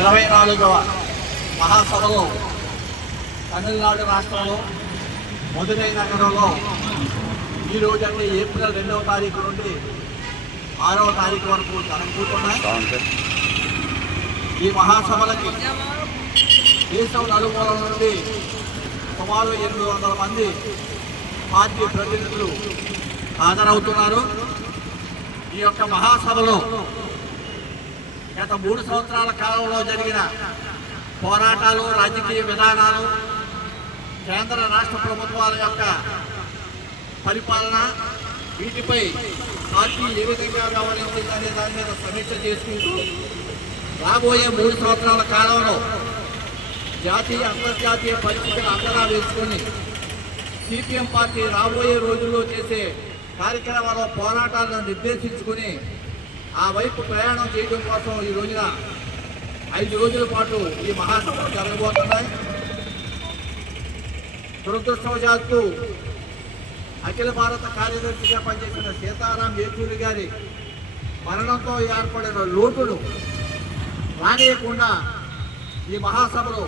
ఇరవై నాలుగవ మహాసభలో తమిళనాడు రాష్ట్రంలో మధురై నగరంలో ఈ రోజు అంటే ఏప్రిల్ రెండవ తారీఖు నుండి ఆరవ తారీఖు వరకు జరగబోతున్నాయి. ఈ మహాసభలకి దేశం నలుమూలల నుండి సుమారు ఎనిమిది వందల మంది పార్టీ ప్రతినిధులు హాజరవుతున్నారు. ఈ యొక్క మహాసభలో గత మూడు సంవత్సరాల కాలంలో జరిగిన పోరాటాలు రాజకీయ విధానాలు కేంద్ర రాష్ట్ర ప్రభుత్వాల యొక్క పరిపాలన వీటిపై పార్టీ ఏ విధంగా వ్యవహరించిందనే దాని మీద సమీక్ష చేసుకుంటూ రాబోయే మూడు సంవత్సరాల కాలంలో జాతీయ అంతర్జాతీయ పరిస్థితులు అంతరా వేసుకొని సిపిఎం పార్టీ రాబోయే రోజుల్లో చేసే కార్యక్రమాల పోరాటాలను నిర్దేశించుకుని ఆ వైపు ప్రయాణం చేయడం కోసం ఈ రోజున ఐదు రోజుల పాటు ఈ మహాసభలు జరగబోతున్నాయి. దురదృష్టవశాత్తు అఖిల భారత కార్యదర్శిగా పనిచేసిన సీతారాం యేచూరి గారి మరణంతో ఏర్పడిన లోటును రానియకుండా ఈ మహాసభలో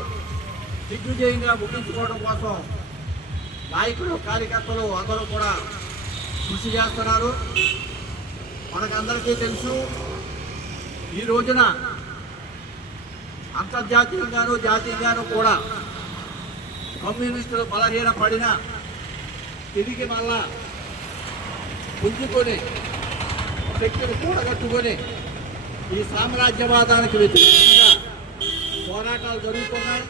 దిగ్విజయంగా ముగించుకోవడం కోసం నాయకులు కార్యకర్తలు అందరూ కూడా కృషి చేస్తున్నారు. మనకందరికీ తెలుసు ఈ రోజున అంతర్జాతీయంగాను జాతీయంగాను కూడా కమ్యూనిస్టులు బలహీన పడిన తిరిగి మళ్ళా పుంజుకొని శక్తిని కూడగట్టుకొని ఈ సామ్రాజ్యవాదానికి వ్యతిరేకంగా పోరాటాలు జరుగుతున్నాయి.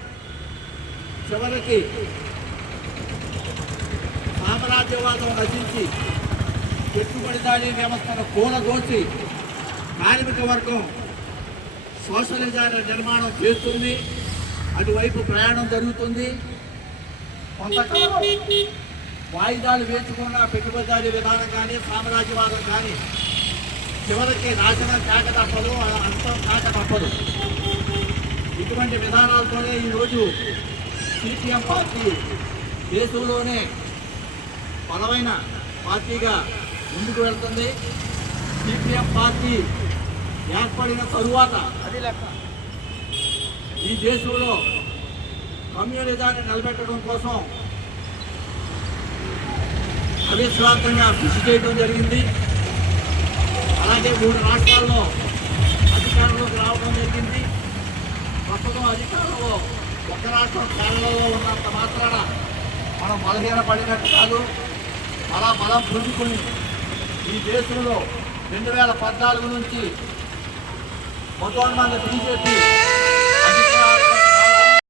చివరికి సామ్రాజ్యవాదం రచించి పెట్టుబడిదారీ వ్యవస్థను కూలదోచి కార్మిక వర్గం సోషలిజాన్ని నిర్మాణం చేస్తుంది. అటువైపు ప్రయాణం జరుగుతుంది. కొంతకాలం వాయిదాలు వేసుకున్న పెట్టుబడిదారీ విధానం కానీ సామ్రాజ్యవాదం కానీ చివరికి నాశనం కాక తప్పదు అంతం కాక తప్పదు. ఇటువంటి విధానాలతోనే ఈరోజు సిపిఎం పార్టీ దేశంలోనే బలమైన పార్టీగా ముందుకు వెళ్తుంది. సిపిఎం పార్టీ ఏర్పడిన తరువాత ఈ దేశంలో కమ్యూనిజాన్ని నిలబెట్టడం కోసం అవిశ్వాసంగా కృషి చేయడం జరిగింది. అలాగే మూడు రాష్ట్రాల్లో అధికారంలోకి రావడం జరిగింది. ప్రస్తుతం అధికారంలో ఒక రాష్ట్రం కేరళలో ఉన్నంత మాత్రాన మనం బలహీన పడినట్టు కాదు. అలా బలం పుంజుకుని ఈ దేశంలో రెండు వేల పద్నాలుగు నుంచి మొదటి బీజేపీ.